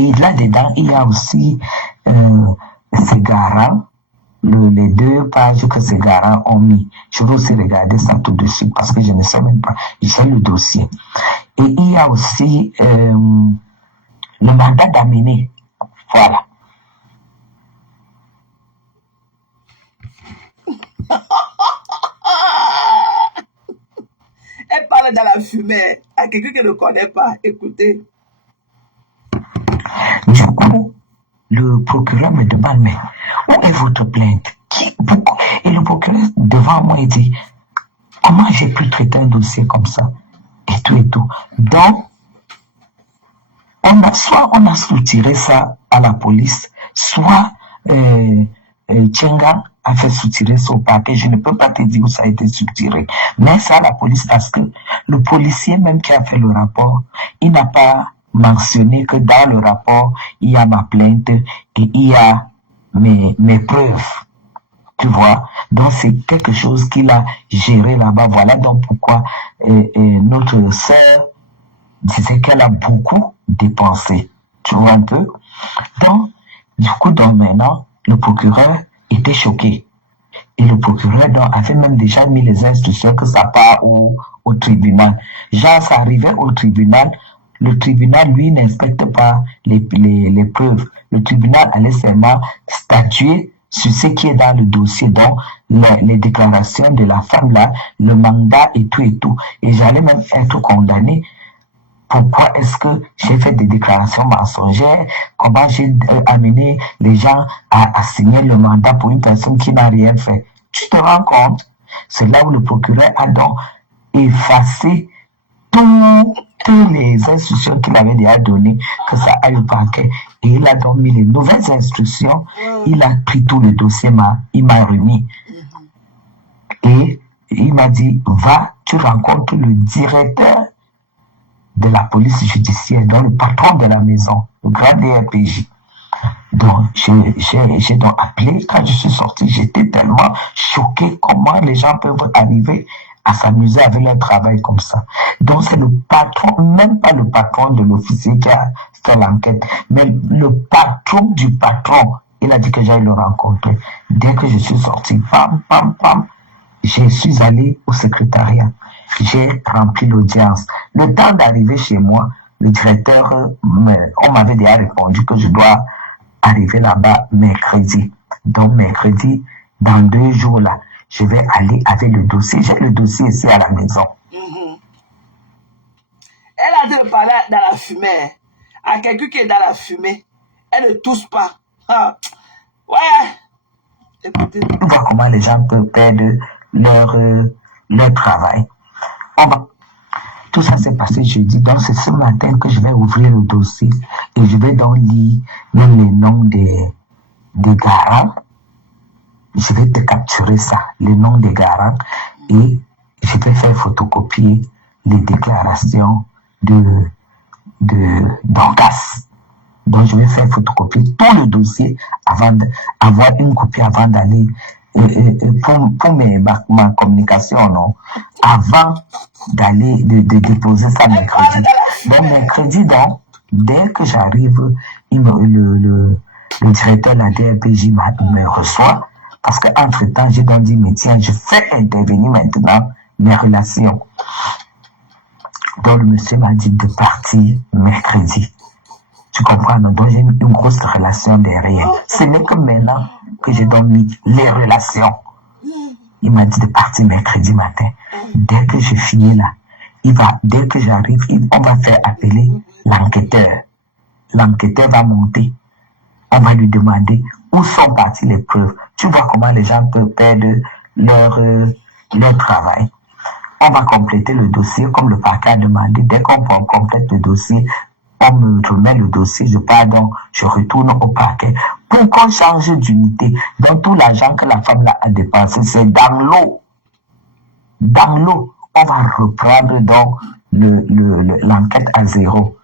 Et là-dedans, il y a aussi ces garants, les 2 pages que ces garants ont mis. Je vais aussi regarder ça tout de suite parce que je ne sais même pas. J'ai le dossier. Et il y a aussi le mandat d'amener. Voilà. Elle parle dans la fumée à quelqu'un qui ne connaît pas. Écoutez. Du coup, le procureur me demande, mais où est votre plainte? Et le procureur, devant moi, il dit, comment j'ai pu traiter un dossier comme ça? Et tout et tout. Donc, soit on a soutiré ça à la police, soit Tchenga a fait soutirer ça au parquet. Je ne peux pas te dire où ça a été soutiré. Mais ça à la police parce que le policier même qui a fait le rapport, il n'a pas mentionné que dans le rapport, il y a ma plainte et il y a mes preuves. Tu vois, donc c'est quelque chose qu'il a géré là-bas. Voilà donc pourquoi notre sœur disait qu'elle a beaucoup dépensé. Tu vois un peu. Donc, du coup, donc maintenant, le procureur était choqué. Et le procureur donc, avait même déjà mis les instructions que ça part au tribunal. Genre, ça arrivait au tribunal. Le tribunal, lui, n'inspecte pas les preuves. Le tribunal allait seulement statuer sur ce qui est dans le dossier, donc les déclarations de la femme là, le mandat et tout et tout. Et j'allais même être condamné. Pourquoi est-ce que j'ai fait des déclarations mensongères? Comment j'ai amené les gens à signer le mandat pour une personne qui n'a rien fait? Tu te rends compte? C'est là où le procureur a donc effacé toutes les instructions qu'il avait déjà données, que ça aille au parquet. Et il a donc mis les nouvelles instructions. Il a pris tout le dossier, il m'a remis. Et il m'a dit, va, tu rencontres le directeur de la police judiciaire, donc le patron de la maison, le grand DRPJ. Donc, j'ai donc appelé. Quand je suis sorti, j'étais tellement choqué comment les gens peuvent arriver à s'amuser avec leur travail comme ça. Donc, c'est le patron, même pas le patron de l'officier qui a fait l'enquête, mais le patron du patron. Il a dit que j'allais le rencontrer. Dès que je suis sorti, pam, pam, pam, je suis allé au secrétariat. J'ai rempli l'audience. Le temps d'arriver chez moi, le directeur, on m'avait déjà répondu que je dois arriver là-bas mercredi. Donc, mercredi, dans 2 jours là, je vais aller avec le dossier. J'ai le dossier ici à la maison. Elle a de parler dans la fumée. À quelqu'un qui est dans la fumée. Elle ne tousse pas. Ah. Ouais. Écoutez. On voit comment les gens peuvent perdre leur travail. Tout ça s'est passé jeudi. Donc, c'est ce matin que je vais ouvrir le dossier et je vais donc lire même les noms des garants. Je vais te capturer ça, les noms des garants, et je vais faire photocopier les déclarations d'Orcas. Donc, je vais faire photocopier tout le dossier avant d'avoir une copie avant d'aller pour ma communication, non, avant d'aller de déposer ça mercredi. Donc, mercredi, donc, dès que j'arrive, le directeur de la DRPJ me reçoit, parce qu'entre-temps, j'ai donc dit, mais tiens, je fais intervenir maintenant mes relations. Donc, le monsieur m'a dit de partir mercredi. Tu comprends, non? Donc, j'ai une grosse relation derrière. Ce n'est que maintenant que j'ai donc mis les relations. Il m'a dit de partir mercredi matin. Dès que je finis là, dès que j'arrive, on va faire appeler l'enquêteur. L'enquêteur va monter. On va lui demander où sont parties les preuves. Tu vois comment les gens peuvent perdre leur travail. On va compléter le dossier comme le parquet a demandé. Dès qu'on complète le dossier, on me remet le dossier, je pars donc, je retourne au parquet pour qu'on change d'unité. Donc tout l'argent que la femme là a dépensé, c'est dans l'eau. Dans l'eau, on va reprendre donc l'enquête à zéro.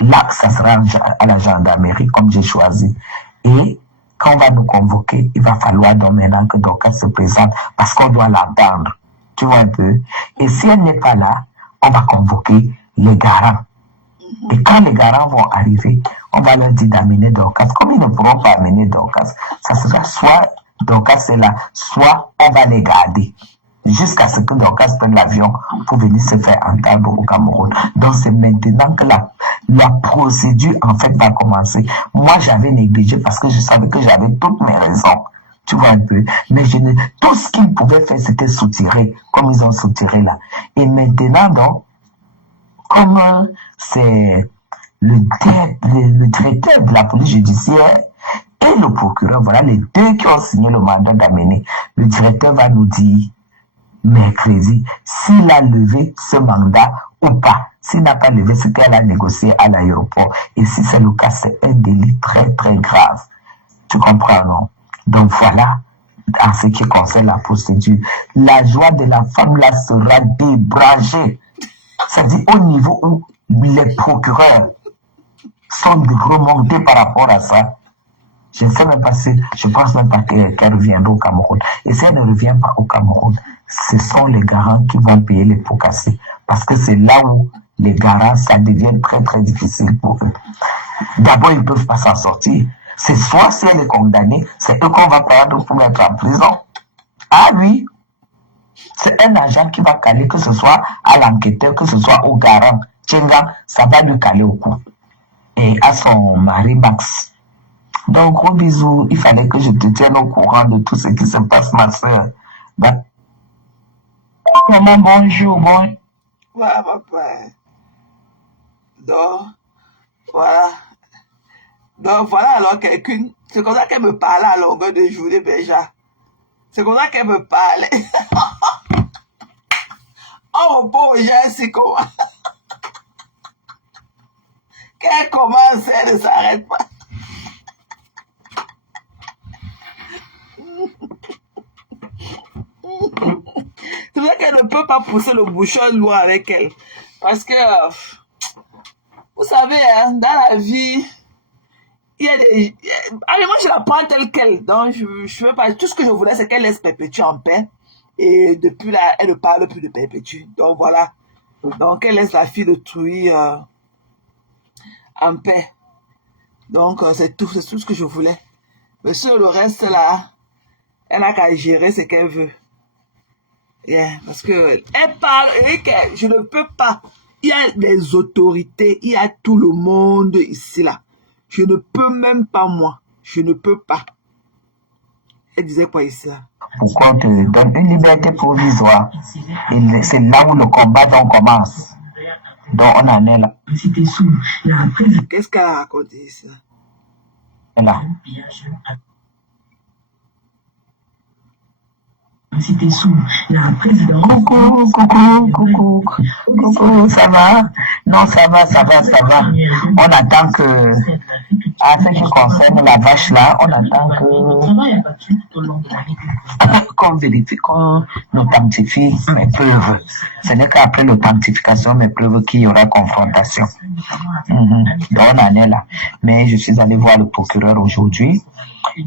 Là, ça sera à la gendarmerie comme j'ai choisi. Et quand on va nous convoquer, il va falloir donc maintenant que Dorcas se présente parce qu'on doit l'entendre. Tu vois un peu? Et si elle n'est pas là, on va convoquer les garants. Et quand les garants vont arriver, on va leur dire d'amener Dorcas. Comme ils ne pourront pas amener Dorcas, ça sera soit Dorcas est là, soit on va les garder jusqu'à ce que Dorcas prenne l'avion pour venir se faire entendre au Cameroun. Donc c'est maintenant que la procédure en fait va commencer. Moi j'avais négligé parce que je savais que j'avais toutes mes raisons. Tu vois un peu. Mais tout ce qu'ils pouvaient faire c'était soutirer, comme ils ont soutiré là. Et maintenant donc, comme c'est le directeur de la police judiciaire et le procureur, voilà les deux qui ont signé le mandat d'amener. Le directeur va nous dire mercredi s'il a levé ce mandat ou pas. S'il n'a pas levé ce qu'elle a négocié à l'aéroport. Et si c'est le cas, c'est un délit très très grave. Tu comprends, non? Donc voilà, en ce qui concerne la procédure, la joie de la femme là sera débranchée. C'est-à-dire au niveau où les procureurs sont remontés par rapport à ça. Je ne sais même pas si, je pense même pas qu'elle reviendra au Cameroun. Et si elle ne revient pas au Cameroun, ce sont les garants qui vont payer les pots cassés. Parce que c'est là où les garants, ça devient très très difficile pour eux. D'abord, ils ne peuvent pas s'en sortir. C'est soit si elle est condamnée, c'est eux qu'on va prendre pour mettre en prison. Ah oui, c'est un agent qui va caler, que ce soit à l'enquêteur, que ce soit au garant. Tchenga, ça va lui caler au cou. Et à son mari Max. Donc, gros bisous. Il fallait que je te tienne au courant de tout ce qui se passe, ma soeur. Maman, bonjour. Bon. Voilà, papa. Donc, voilà. Donc, voilà alors quelqu'un. C'est comme ça qu'elle me parlait à longueur de journée, déjà. C'est comme ça qu'elle me parlait. Oh, mon pauvre, j'ai ainsi comment. Qu'elle commence, elle ne s'arrête pas. C'est vrai qu'elle ne peut pas pousser le bouchon loin avec elle. Parce que, vous savez, hein, dans la vie, il y a des... Allez, moi, je la prends telle qu'elle. Donc, je veux pas... Tout ce que je voulais, c'est qu'elle laisse Perpétue en paix. Et depuis là, elle ne parle plus de Perpétue. Donc, voilà. Donc, elle laisse la fille d'autrui en paix. Donc, c'est tout ce que je voulais. Mais sur le reste, là, elle n'a qu'à gérer ce qu'elle veut. Yeah, parce que elle parle et que je ne peux pas. Il y a des autorités, il y a tout le monde ici là. Je ne peux même pas moi. Je ne peux pas. Elle disait quoi ici là? Pourquoi on te donne une liberté provisoire? Et c'est là où le combat donc commence. Donc on en est là. Qu'est-ce qu'elle a raconté ici là? Là. C'était sous la présidente. Coucou, ça va? Non, ça va. On attend que, à ce qui concerne la vache là, on attend qu'on vérifie, qu'on authentifie mes preuves. Ce n'est qu'après l'authentification, mes preuves, qu'il y aura confrontation. Donc on en est là. Mais je suis allé voir le procureur aujourd'hui.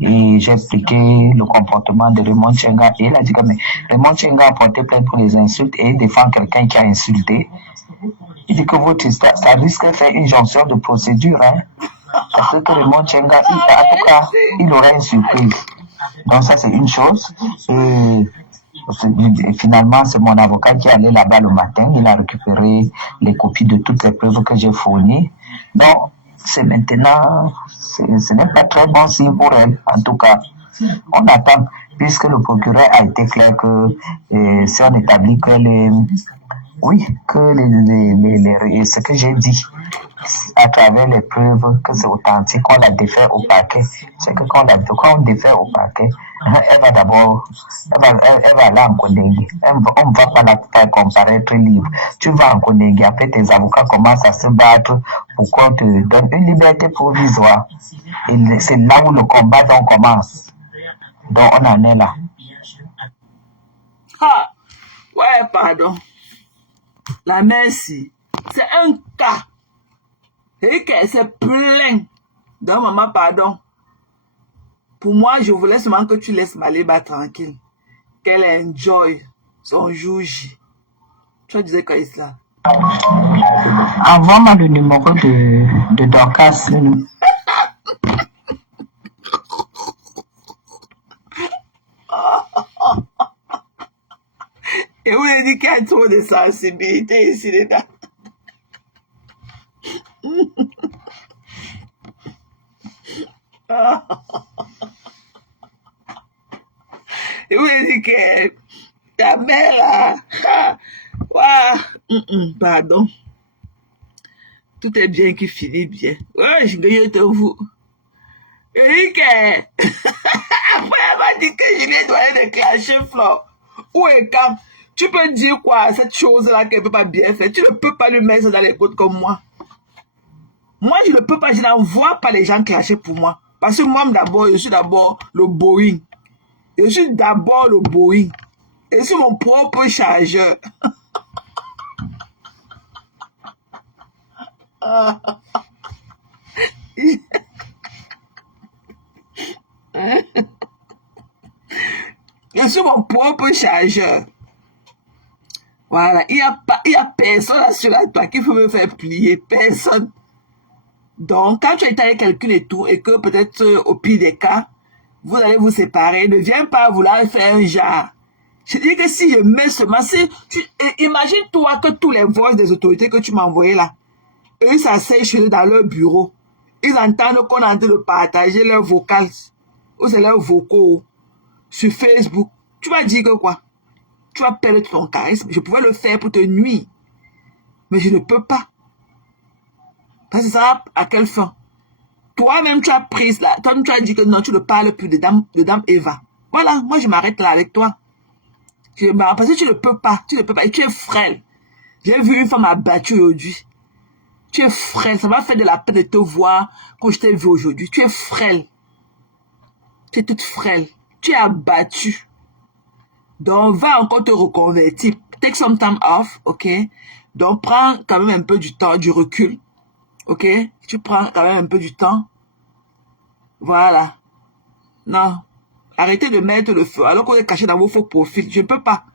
Et j'ai expliqué le comportement de Raymond Tchenga et il a dit que Raymond Tchenga a porté plainte pour les insultes et défend quelqu'un qui a insulté. Il dit que votre histoire, ça risque de faire une jonction de procédure, hein. Parce que Raymond Tchenga, en tout cas, il aurait une surprise. Donc ça c'est une chose. Et finalement, c'est mon avocat qui est allé là-bas le matin. Il a récupéré les copies de toutes les preuves que j'ai fournies. Donc, c'est maintenant, ce n'est pas très bon signe pour elle. En tout cas, on attend, puisque le procureur a été clair que si on établit que ce que j'ai dit, à travers les preuves que c'est authentique, on la défait au parquet. C'est que quand on défait au parquet, elle va aller en Kondengue. On ne va pas la faire comparaître libre. Tu vas en Kondengue, après tes avocats commencent à se battre pour qu'on te donne une liberté provisoire. Et c'est là où le combat donc commence. Donc on en est là. Ah, ouais, pardon. La merci. C'est un cas. Et qu'elle s'est plainte. Donc, maman, pardon. Pour moi, je voulais seulement que tu laisses Maliba tranquille. Qu'elle enjoy son jour J. Tu disais quoi, Isla? Envoie-moi le numéro de Dorcas. dit qu'il y a trop de sensibilité ici dedans. Et vous dit que ta mère là, pardon, tout est bien qui finit bien. Ouais, je gagne de vous. Et que après elle m'a dit que je lui ai donné de clasher Flore. Où est quand tu peux dire quoi à cette chose là qu'elle ne peut pas bien faire. Tu ne peux pas lui mettre dans les côtes comme moi. Moi je ne peux pas, je n'envoie pas les gens clasher pour moi. Parce que moi d'abord, je suis d'abord le Boeing. Je suis d'abord le Boeing. Et c'est mon propre chargeur. Je suis mon propre chargeur. Voilà. Il y a personne sur la toi qui peut me faire plier. Personne. Donc, quand tu es avec quelqu'un et tout, et que peut-être au pire des cas, vous allez vous séparer, ne viens pas vouloir faire un genre. Je dis que si je mets seulement, imagine-toi que tous les voix des autorités que tu m'as envoyées là, eux, ils s'asseyent chez eux dans leur bureau. Ils entendent qu'on est en train de partager leurs vocales, ou c'est leurs vocaux, sur Facebook. Tu vas dire que quoi? Tu vas perdre ton charisme. Je pouvais le faire pour te nuire, mais je ne peux pas. Parce que ça va à quelle fin? Toi-même, tu as pris là, toi-même, tu as dit que non, tu ne parles plus de dame Eva. Voilà, moi, je m'arrête là avec toi. Parce que tu ne peux pas, et tu es frêle. J'ai vu une femme abattue aujourd'hui. Tu es frêle, ça m'a fait de la peine de te voir quand je t'ai vu aujourd'hui. Tu es frêle. Tu es toute frêle. Tu es abattue. Donc, va encore te reconvertir. Take some time off, ok? Donc, prends quand même un peu du temps, du recul. Ok? Tu prends quand même un peu du temps. Voilà. Non. Arrêtez de mettre le feu alors qu'on est caché dans vos faux profils. Je ne peux pas.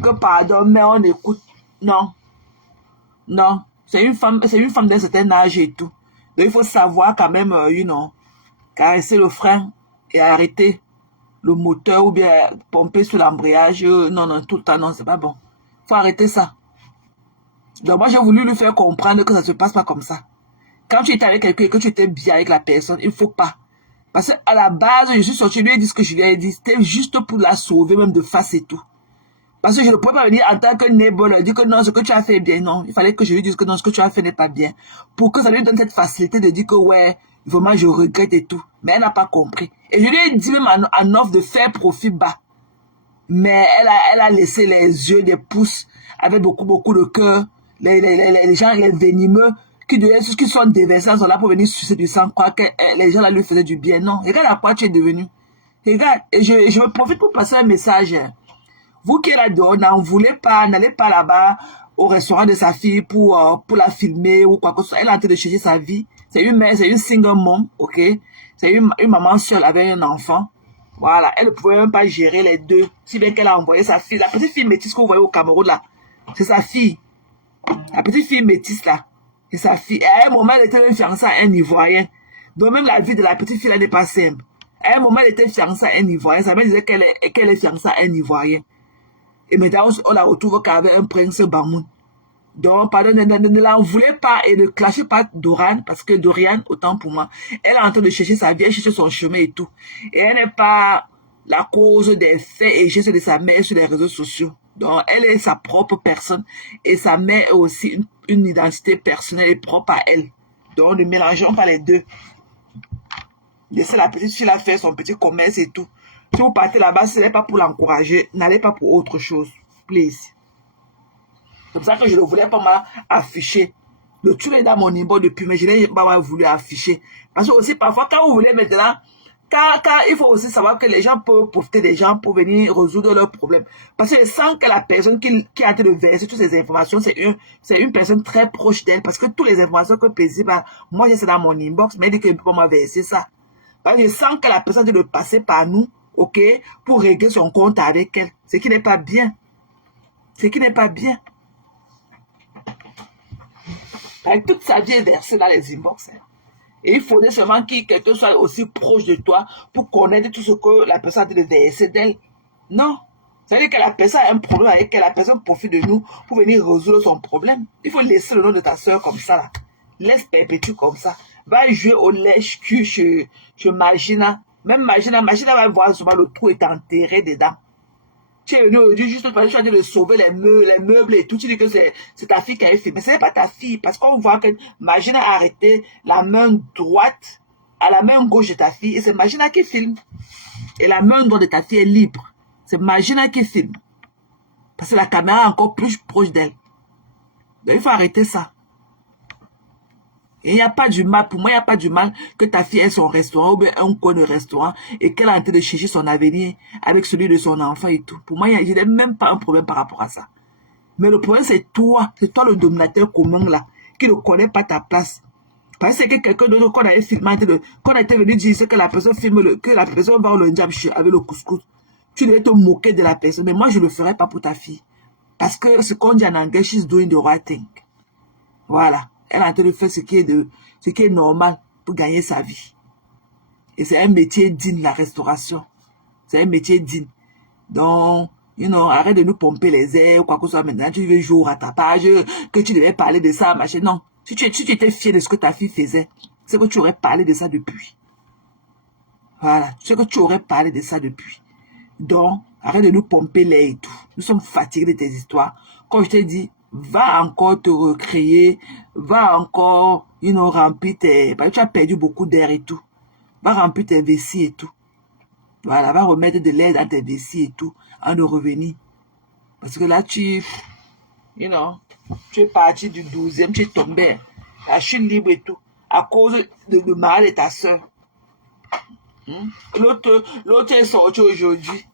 Que pardon, mais on écoute. Non. Non. C'est une femme d'un certain âge et tout. Donc il faut savoir quand même, caresser le frein et arrêter le moteur ou bien pomper sur l'embrayage. Non, tout le temps, non, c'est pas bon. Il faut arrêter ça. Donc moi, j'ai voulu lui faire comprendre que ça ne se passe pas comme ça. Quand tu étais avec quelqu'un et que tu étais bien avec la personne, il ne faut pas. Parce qu'à la base, je suis sorti, lui ai dit ce que je lui ai dit. C'était juste pour la sauver, même de face et tout. Parce que je ne pouvais pas venir en tant que neighbor leur dire que non, ce que tu as fait est bien. Non, il fallait que je lui dise que non, ce que tu as fait n'est pas bien. Pour que ça lui donne cette facilité de dire que ouais, vraiment je regrette et tout. Mais elle n'a pas compris. Et je lui ai dit même en offre de faire profit bas. Mais elle a laissé les yeux des pouces avec beaucoup de cœur. Les gens, les venimeux, qui sont déversés, sont là pour venir sucer du sang, croire que les gens là lui faisaient du bien. Non, regarde à quoi tu es devenu. Regarde, et je me profite pour passer un message. Vous qui êtes là-dedans, n'allez pas là-bas au restaurant de sa fille pour la filmer ou quoi que ce soit. Elle est en train de chercher sa vie. C'est une single mom, ok? C'est une maman seule avec un enfant. Voilà, elle ne pouvait même pas gérer les deux. Si bien qu'elle a envoyé sa fille, la petite fille métisse que vous voyez au Cameroun là, c'est sa fille. La petite fille métisse là, c'est sa fille. Et à un moment, elle était fiancée à un Ivoirien. Donc même la vie de la petite fille là n'est pas simple. À un moment, elle était fiancée à un Ivoirien. Ça veut dire qu'elle est fiancée à un Ivoirien. Et maintenant, on la retrouve qu'avec un prince Bamoun. Donc, pardon, ne l'en voulez pas et ne clashez pas Dorian, parce que Dorian, autant pour moi, elle est en train de chercher sa vie, elle cherche son chemin et tout. Et elle n'est pas la cause des faits et gestes de sa mère sur les réseaux sociaux. Donc, elle est sa propre personne et sa mère est aussi une identité personnelle et propre à elle. Donc, ne mélangeons pas les deux. Laissez la petite fille faire son petit commerce et tout. Si vous partez là-bas, ce n'est pas pour l'encourager, n'allez pas pour autre chose. Please. C'est pour ça que je ne voulais pas m'afficher. Le tout est dans mon inbox depuis, mais je n'ai pas voulu afficher. Parce que aussi, parfois, quand vous voulez maintenant, car il faut aussi savoir que les gens peuvent profiter des gens pour venir résoudre leurs problèmes. Parce que je sens que la personne qui a été de verser toutes ces informations, c'est une personne très proche d'elle. Parce que toutes les informations que Paisible, moi j'ai ça dans mon inbox, mais elle dit qu'elle ne peut pas verser ça. Parce que je sens que la personne doit passer par nous, ok, pour régler son compte avec elle. Ce qui n'est pas bien. Ce qui n'est pas bien. Avec toute sa vie est versée dans les inbox. Et il faudrait seulement que quelqu'un soit aussi proche de toi pour connaître tout ce que la personne a de verser d'elle. Non, C'est-à-dire que la personne a un problème avec elle, la personne profite de nous pour venir résoudre son problème. Il faut laisser le nom de ta soeur comme ça, là. Laisse perpétuer comme ça. Va jouer au lèche-cul chez Magina. Même Magina va voir souvent le trou est enterré dedans. Tu es venu aujourd'hui juste parce que tu as dit de sauver les meubles et tout. Tu dis que c'est ta fille qui a fait. Mais ce n'est pas ta fille. Parce qu'on voit que Magina a arrêté la main droite à la main gauche de ta fille. Et c'est Magina qui filme. Et la main droite de ta fille est libre. C'est Magina qui filme. Parce que la caméra est encore plus proche d'elle. Donc il faut arrêter ça. Et il n'y a pas du mal, pour moi, il n'y a pas du mal que ta fille ait son restaurant ou bien un coin de restaurant et qu'elle est en train de chercher son avenir avec celui de son enfant et tout. Pour moi, je n'ai même pas un problème par rapport à ça. Mais le problème, c'est toi le dominateur commun là, qui ne connaît pas ta place. Parce que c'est quelqu'un d'autre qu'on avait filmé, qu'on a été venu dire que la personne filme, que la personne va au lunch avec le couscous. Tu devais te moquer de la personne. Mais moi, je ne le ferai pas pour ta fille. Parce que ce qu'on dit en anglais, she's doing the right thing. Voilà. Elle est en train de faire ce qui est normal pour gagner sa vie. Et c'est un métier digne, la restauration. C'est un métier digne. Donc, arrête de nous pomper les airs ou quoi que ce soit. Maintenant, tu veux jouer au rattrapage, que tu devais parler de ça, machin. Non. Si tu étais fier de ce que ta fille faisait, c'est que tu aurais parlé de ça depuis. Voilà. C'est que tu aurais parlé de ça depuis. Donc, arrête de nous pomper l'air et tout. Nous sommes fatigués de tes histoires. Comme je t'ai dit, va encore te recréer, va encore, remplir tes... Parce que tu as perdu beaucoup d'air et tout. Va remplir tes vessies et tout. Voilà, va remettre de l'air dans tes vessies et tout, en de revenir. Parce que là, tu es parti du 12e, tu es tombé. La chute libre et tout. À cause de mal de ta soeur. L'autre est sorti aujourd'hui.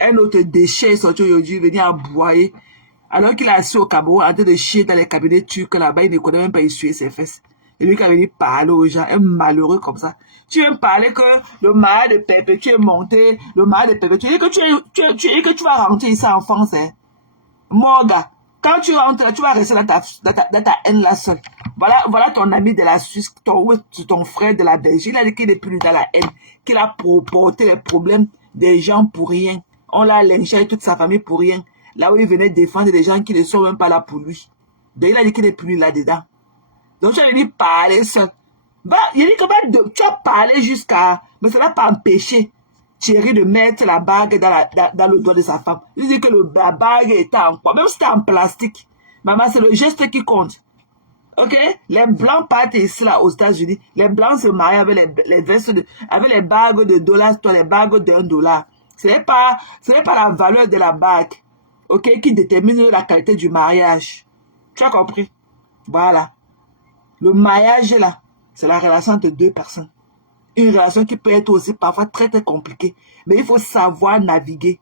Un autre déchet est sorti aujourd'hui, venir aboyer. Alors qu'il est assis au Cameroun en train de chier dans les cabinets turcs là-bas, il ne connaît même pas essuyer ses fesses. Et lui qui a venu parler aux gens, un malheureux comme ça. Tu veux me parler que le mariage de Perpétue est monté, le mariage de Perpétue, et que tu vas rentrer ici en France, hein. Mon gars, quand tu rentres là, tu vas rester dans ta haine là seul. Voilà ton ami de la Suisse, ton frère de la Belgique, il a dit qu'il n'est plus dans la haine, qu'il a porté les problèmes des gens pour rien. On l'a lynché et toute sa famille pour rien. Là où il venait défendre des gens qui ne sont même pas là pour lui. Donc il a dit qu'il n'est plus là-dedans. Donc tu as venu parler seul. Il a dit que tu as parlé jusqu'à... Mais ça n'a pas empêché Thierry de mettre la bague dans le doigt de sa femme. Il dit que la bague était en quoi? Même si c'était en plastique. Maman, c'est le geste qui compte. Ok? Les Blancs partent ici là aux États-Unis. Les Blancs se marient avec les vestes avec les bagues de $, toi les bagues d'$1. Ce n'est pas la valeur de la bague. Ok, qui détermine la qualité du mariage. Tu as compris? Voilà. Le mariage, là, c'est la relation entre deux personnes. Une relation qui peut être aussi parfois très, très compliquée. Mais il faut savoir naviguer.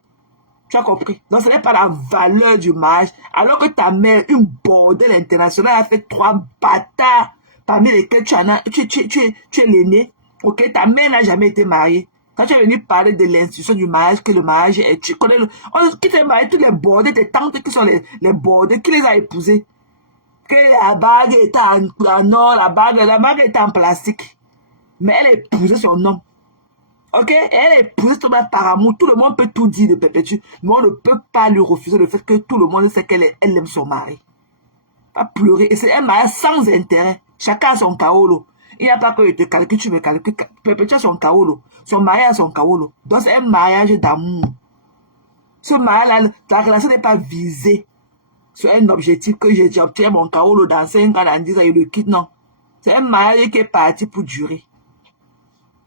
Tu as compris? Donc, ce n'est pas la valeur du mariage. Alors que ta mère, une bordelle internationale, a fait 3 bâtards parmi lesquels tu es l'aîné. Ok, ta mère n'a jamais été mariée. Quand tu es venu parler de l'institution du mariage, que le mariage est... Tu connais qui t'est marié, tous les bordels, tes tantes qui sont les bordels, qui les a épousés. Que la bague était en or, la bague était en plastique. Mais elle a épousé son homme. Ok? Elle a épousé son homme par amour. Tout le monde peut tout dire de Perpétue. Mais on ne peut pas lui refuser le fait que tout le monde sait qu'elle aime son mari. Pas pleurer. Et c'est un mariage sans intérêt. Chacun a son kaolo. Il n'y a pas que je te calcule, tu me calcules. Perpétue a son kaolo. Son mari a son kaolo. Donc c'est un mariage d'amour. Ce mariage-là, ta relation n'est pas visée sur un objectif que j'obtiens mon kaolo dans 5 ans, dans 10 ans, et le quitte. Non. C'est un mariage qui est parti pour durer.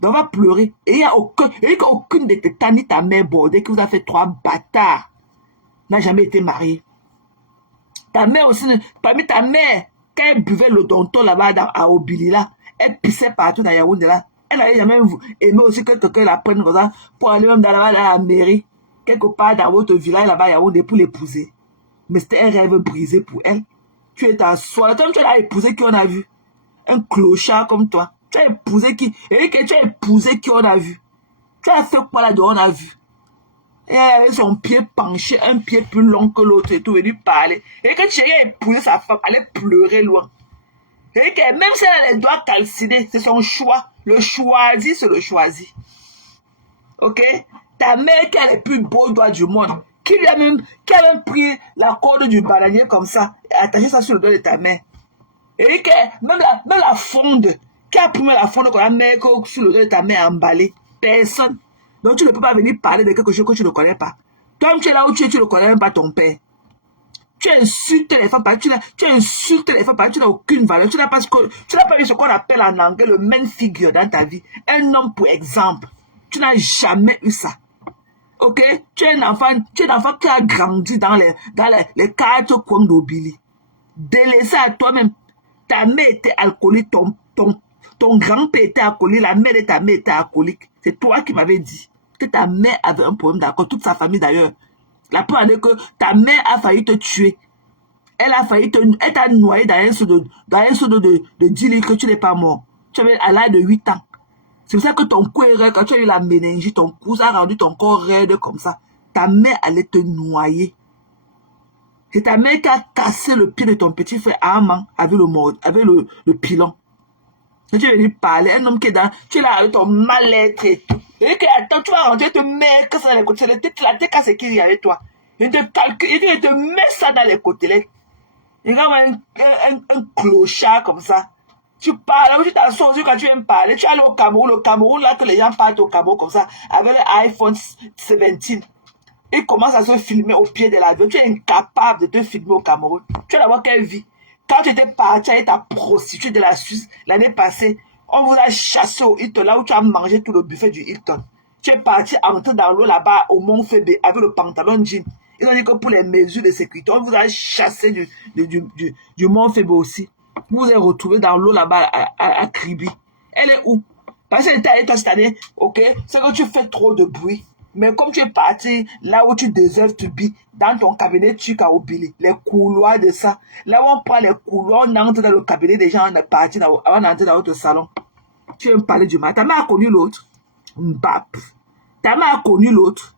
Donc on va pleurer. Et il n'y a aucune de tes tantes ni ta mère bordée qui vous a fait 3 bâtards n'a jamais été mariée. Ta mère aussi, parmi ta mère, quand elle buvait le donton là-bas à Obilila, elle pissait partout dans Yaoundé là. Elle n'avait jamais aimé aussi que quelqu'un la prenne comme ça pour aller même dans la mairie, quelque part dans votre village là-bas à Yaoundé pour l'épouser. Mais c'était un rêve brisé pour elle. Tu es en soi. Tu l'as épousé qui on a vu. Un clochard comme toi. Tu as épousé qui? Et que tu as épousé qui on a vu. Tu as fait quoi là-dedans on a vu? Et elle avait son pied penché, un pied plus long que l'autre et tout, venu parler. Et que tu as épousé sa femme, elle allait pleurer loin. Et que même si elle a les doigts calcinés, c'est son choix. Le choisi, c'est le choisi. Ok? Ta mère qui a les plus beaux doigts du monde, qui a même pris la corde du bananier comme ça et attaché ça sur le doigt de ta main. Et que même la fonde, qui a pris la fonde qu'on a mis sur le doigt de ta main emballée? Personne. Donc tu ne peux pas venir parler de quelque chose que tu ne connais pas. Toi, tu es là où tu ne connais même pas ton père. Tu insultes les femmes, tu insultes les femmes, tu n'as aucune valeur. Tu n'as pas eu ce qu'on appelle en anglais le man figure dans ta vie. Un homme pour exemple. Tu n'as jamais eu ça. Ok? Tu es un enfant qui a grandi dans les 4 coins d'Obili. Délaissé à toi-même. Ta mère était alcoolique, ton grand-père était alcoolique, la mère de ta mère était alcoolique. C'est toi qui m'avais dit que ta mère avait un problème d'accord, toute sa famille d'ailleurs. La preuve est que ta mère a failli te tuer. Elle t'a noyé dans un seau de 10 litres que tu n'es pas mort. Tu avais à l'âge de 8 ans. C'est pour ça que ton cou est raide, quand tu as eu la méningite, ton cou a rendu ton corps raide comme ça. Ta mère allait te noyer. C'est ta mère qui a cassé le pied de ton petit frère Armand avec le pilon. Et tu es venu parler, un homme qui est là, tu es là avec ton mal-être et tout. Et que attends, tu vas rentrer, te mettre que ça dans les côtelettes, la tête casse qui est avec toi. Il te calcule, il te met ça dans les côtelettes. Il y a un clochard comme ça. Tu parles, tu t'assois quand tu viens parler, tu es allé au Cameroun là que les gens partent au Cameroun comme ça, avec l'iPhone 17. Ils commencent à se filmer au pied de l'avion. Tu es incapable de te filmer au Cameroun. Tu vas avoir quelle vie? Quand tu étais parti avec ta prostituée de la Suisse l'année passée, on vous a chassé au Hilton, là où tu as mangé tout le buffet du Hilton. Tu es parti entrer dans l'eau là-bas au Mont Fébé avec le pantalon jean. Ils ont dit que pour les mesures de sécurité, on vous a chassé du Mont Fébé aussi. Vous vous êtes retrouvé dans l'eau là-bas à Kribi. Elle est où? Parce qu'elle était avec toi cette année, ok? C'est que tu fais trop de bruit. Mais comme tu es parti là où tu deserves to be, dans ton cabinet tu as oublié les couloirs de ça. Là où on prend les couloirs, on entre dans le cabinet des gens, on est parti, on entre dans votre salon. Tu veux me parler du mal. Ta mère a connu l'autre. Mbap. Ta mère a connu l'autre.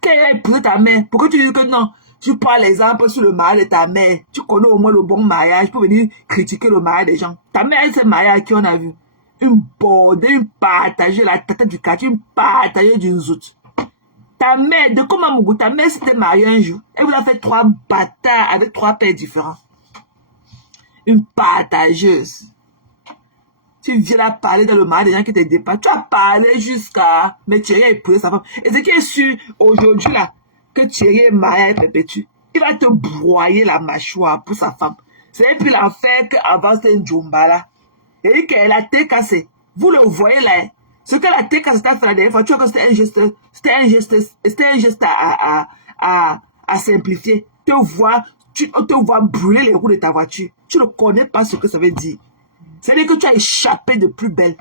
Quand elle a épousé ta mère, pourquoi tu dis que non? Tu prends l'exemple sur le mariage de ta mère. Tu connais au moins le bon mariage pour venir critiquer le mariage des gens. Ta mère, elle s'est mariée à qui on a vu? Une bordée, une partagée, la tête du quartier, une partagée d'une zoute. Ta mère, de comment Mougou, ta mère s'était mariée un jour. Elle vous a fait 3 bâtards avec 3 pères différents. Une partageuse. Tu viens là parler dans le mariage des gens qui te dépassent. Tu as parlé jusqu'à... Mais Thierry a épousé sa femme. Et c'est qui est sûr aujourd'hui là que Thierry est marié avec Perpétue. Il va te broyer la mâchoire pour sa femme. C'est plus l'enfer qu'avant c'était une Djombala. Et qu'elle a été cassée. Vous le voyez là. Ce que la tête cassée t'a fait la dernière fois, tu vois que c'était un geste à simplifier. Tu te vois brûler les roues de ta voiture. Tu ne connais pas ce que ça veut dire. C'est-à-dire que tu as échappé de plus belle.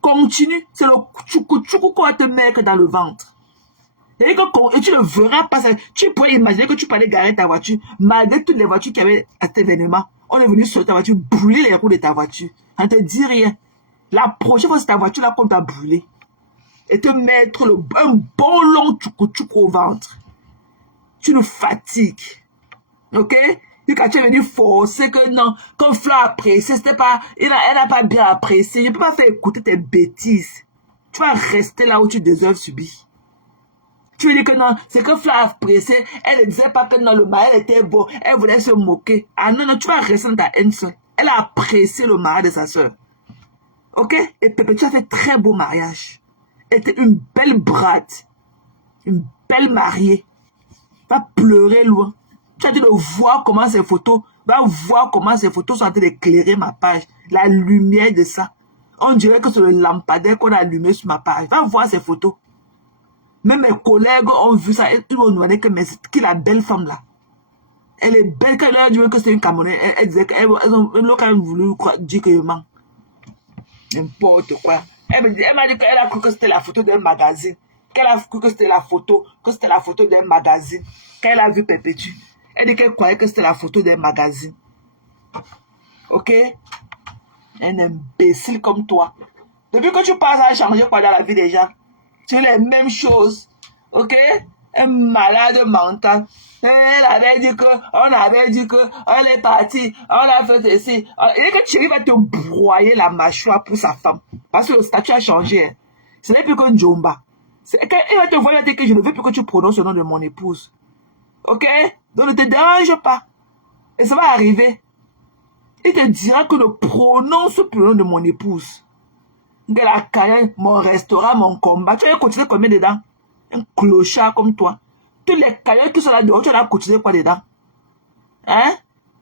Continue. C'est le tchoukou qu'on va te mettre dans le ventre. Et tu ne verras pas ça. Tu pourrais imaginer que tu peux aller garer ta voiture. Malgré toutes les voitures qui avaient à cet événement, on est venu sur ta voiture, brûler les roues de ta voiture. On ne te dit rien. La prochaine fois, c'est ta voiture là qu'on t'a brûlé. Et te mettre un bon long tchoukou au ventre. Tu nous fatigues. Ok? Et quand tu es venu forcer que non, comme Fla a apprécié, c'était pas, elle n'a pas bien apprécié. Je ne peux pas faire écouter tes bêtises. Tu vas rester là où tu déserves subir. Tu veux dire que non, c'est que Fla a apprécié, elle ne disait pas que non, le mariage était beau, elle voulait se moquer. Ah non, non, tu vas rester dans ta haine seule. Elle a apprécié le mariage de sa soeur. Ok? Et Pépé, tu as fait très beau mariage. Elle était une belle brade. Une belle mariée. Va pleurer loin. Tu as dit de voir comment ces photos, va voir comment ces photos sont en train d'éclairer ma page. La lumière de ça. On dirait que c'est le lampadaire qu'on a allumé sur ma page. Va voir ces photos. Même mes collègues ont vu ça. Ils m'ont demandé que mais c'est qui la belle femme là? Elle est belle. Quand elle a dit que c'est une Camerounaise, elle disait qu'elle ont quand même voulu dire que je mens. N'importe quoi. Elle m'a dit qu'elle a cru que c'était la photo d'un magazine. Qu'elle a cru que c'était la photo d'un magazine. Quand elle a vu Perpétue. Elle dit qu'elle croyait que c'était la photo d'un magazine. Ok? Un imbécile comme toi. Depuis que tu passes à changer quoi dans la vie des gens, tu fais les mêmes choses. Ok? Un malade mental. Elle avait dit que, on avait dit que, on est parti, on a fait ceci. Et que Thierry va te broyer la mâchoire pour sa femme. Parce que le statut a changé. Ce n'est plus qu'un Djomba. Il va te voir et dire que je ne veux plus que tu prononces le nom de mon épouse. Ok? Donc ne te dérange pas. Et ça va arriver. Il te dira que ne prononce plus le nom de mon épouse. Que la carrière, mon restaurant, mon combat. Tu vas cotiser combien dedans? Un clochard comme toi. Tous les caillots qui sont là dehors, tu vas cotiser quoi dedans? Hein?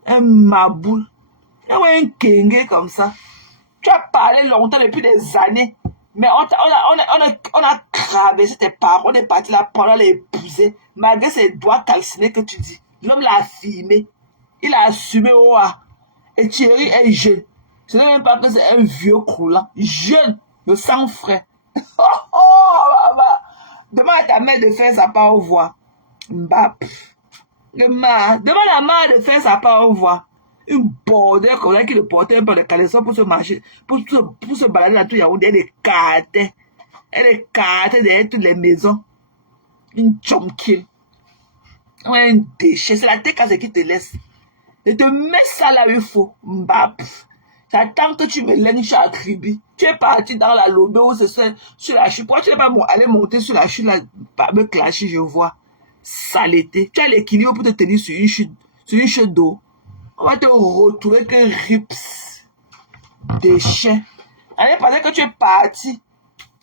Un maboule. Un kenge comme ça. Tu as parlé longtemps depuis des années. Mais on a cravé tes parents. On est parti là pour aller l'épouser. Malgré ses doigts calcinés que tu dis. L'homme l'a affirmé. Il a assumé. Oh, et Thierry est jeune. Ce n'est même pas que c'est un vieux croulant. Jeune, de sang frais. Demande à ta mère de faire sa part au voix. Mbap. Demande à la mère de faire sa part au voix. Une bordelle comme ça qui le portait un peu de caleçon pour se marcher, pour se balader dans tout Yaoundé. Elle est cartée derrière toutes les maisons. Une chomkill. Un déchet. C'est la tête qui te laisse. Et te mets ça là où il faut. Mbap. J'attends que tu me lèches à tribu. Tu es parti dans la lobby où c'est sur la chute. Pourquoi tu n'es pas allé monter sur la chute là, me clasher, je vois. Saleté. Tu as l'équilibre pour te tenir sur une chute d'eau. On va te retrouver que rips. Déchets. Allez, pendant que tu es parti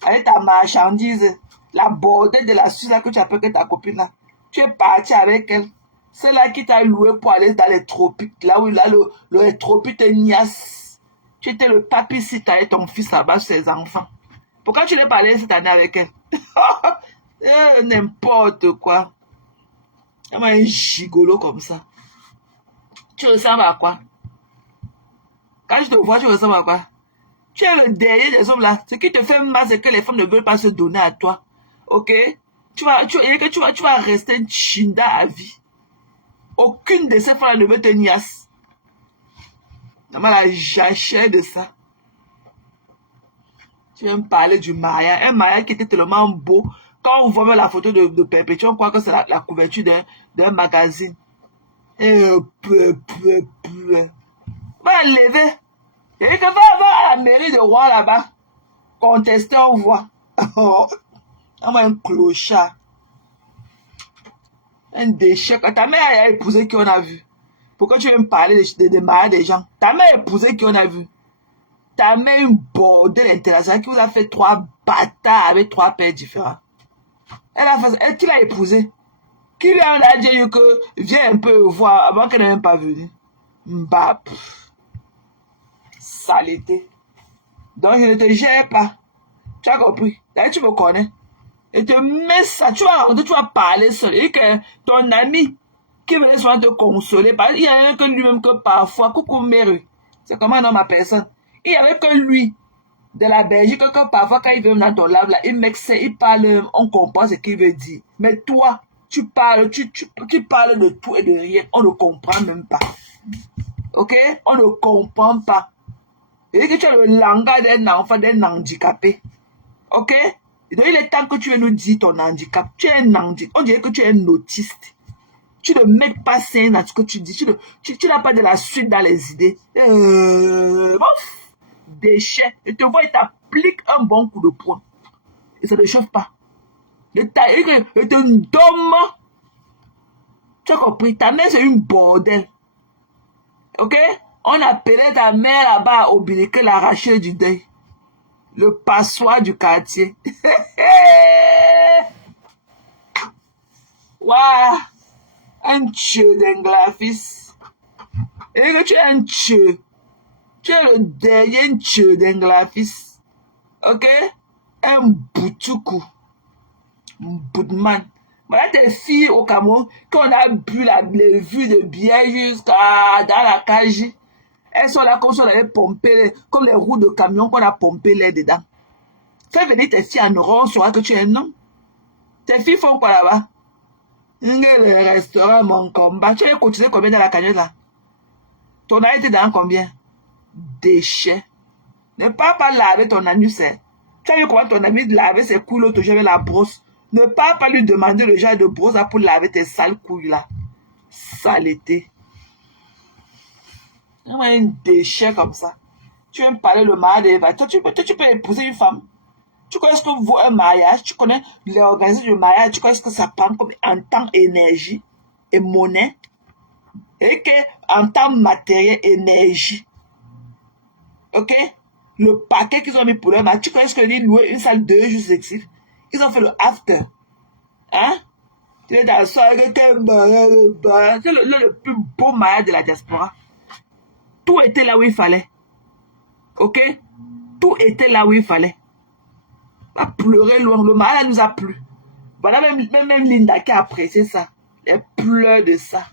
avec ta marchandise, la bordelle de la suite là que tu appelles que ta copine là. Tu es parti avec elle. C'est là qui t'a loué pour aller dans les tropiques. Là où là, le tropique te niasse. Tu étais le papy si tu avais ton fils là-bas, ses enfants. Pourquoi tu n'es pas allé cette année avec elle? N'importe quoi. Il y a un gigolo comme ça. Tu ressembles à quoi? Quand je te vois, tu ressembles à quoi? Tu es le dernier des hommes là. Ce qui te fait mal, c'est que les femmes ne veulent pas se donner à toi. Ok? Tu vas rester un chinda à vie. Aucune de ces femmes ne veut te niasse. La jachère de ça. Tu viens me parler du mariage. Un mariage qui était tellement beau. Quand on voit même la photo de Perpétuel, on croit que c'est la couverture d'un magazine. Et va lever. Et que va à la mairie de Rouen là-bas. Contester, on voit. Un clochard. Un déchet. Ta mère a épousé qui on a vu. Pourquoi tu veux me parler de mariage des gens? Ta mère a épousé qui on a vu. Ta mère une bordel internationale qui vous a fait 3 bâtards avec 3 pères différents. Qui l'a épousé? Qui lui a dit que viens un peu voir avant qu'elle n'ait même pas venu? Mbap. Saleté. Donc je ne te gère pas. Tu as compris? Là tu me connais. Et te mets ça, tu vas parler seul. Et que ton ami qui venait souvent te consoler, il y a un que lui-même que parfois, coucou Mary, c'est comment un homme à personne. Il y avait que lui, de la Belgique, que parfois quand il vient dans ton lave, là, il parle, on comprend ce qu'il veut dire. Mais toi, tu parles de tout et de rien, on ne comprend même pas. Ok? On ne comprend pas. Et que tu as le langage d'un enfant, d'un handicapé. Ok? Donc il est temps que tu viennes nous dire ton handicap. Tu es un handicap. On dirait que tu es un autiste. Tu ne mets pas sain dans ce que tu dis. Tu n'as pas de la suite dans les idées. Déchet. Et te vois, il t'applique un bon coup de poing. Et ça ne chauffe pas. Et te donne. Tu as compris? Ta mère, c'est une bordel. Ok? On appelait ta mère là-bas au Bilique l'arraché du deuil. Le passoire du quartier. Waouh! Un tcheu d'Englafis. Et que tu es un tcheu. Tu es le dernier tcheu d'Englafis. Ok? Un boutoukou. Un boutman. Voilà tes filles au Cameroun, qu'on a bu les vues de bière jusqu'à dans la cage. Elles sont là comme si on avait pompé, comme les roues de camion qu'on a pompé l'air dedans. Fais venir tes filles en Europe, on saura que tu es un homme. Tes filles font quoi là-bas? Le restaurant, mon combat. Tu as cotisé combien dans la cagnotte là? Ton âge était dans combien? Déchet. Ne parle pas laver ton anus. Tu as vu comment ton ami lavait ses couilles l'autre jour avec la brosse? Ne parle pas lui demander le genre de brosse pour laver tes sales couilles là. Saleté. Un déchet comme ça. Tu viens me parler le mariage d'Eva. Tu peux épouser une femme. Tu connais ce que vaut un mariage. Tu connais l'organisation du mariage. Tu connais ce que ça prend comme en temps et énergie. et monnaie, et que en temps matériel, énergie, ok, le paquet qu'ils ont mis pour leur match, tu connais ce que je dis, louer une salle 2 jours successifs, ils ont fait le after, hein, tu es dans le soir, c'est le plus beau mariage de la diaspora, tout était là où il fallait, ok, tout était là où il fallait, pas pleurer loin, le mariage nous a plu, voilà même Linda qui a apprécié ça, elle pleure de ça.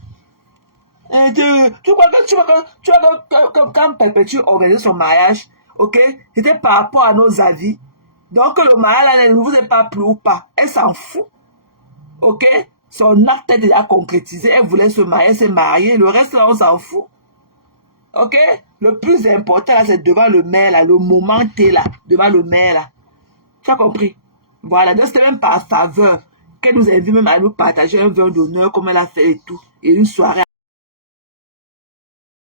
Tu vois quand Perpétue organisait son mariage, ok, c'était par rapport à nos avis. Donc le mariage ne vous est pas plu ou pas, elle s'en fout, ok. Son acte est déjà concrétisé, elle voulait se marier, elle s'est mariée, le reste là on s'en fout, ok. Le plus important là c'est devant le maire là, le moment T là, devant le maire là, tu as compris. Voilà, donc c'était même par faveur qu'elle nous invite même à nous partager un verre d'honneur comme elle a fait et tout, et une soirée.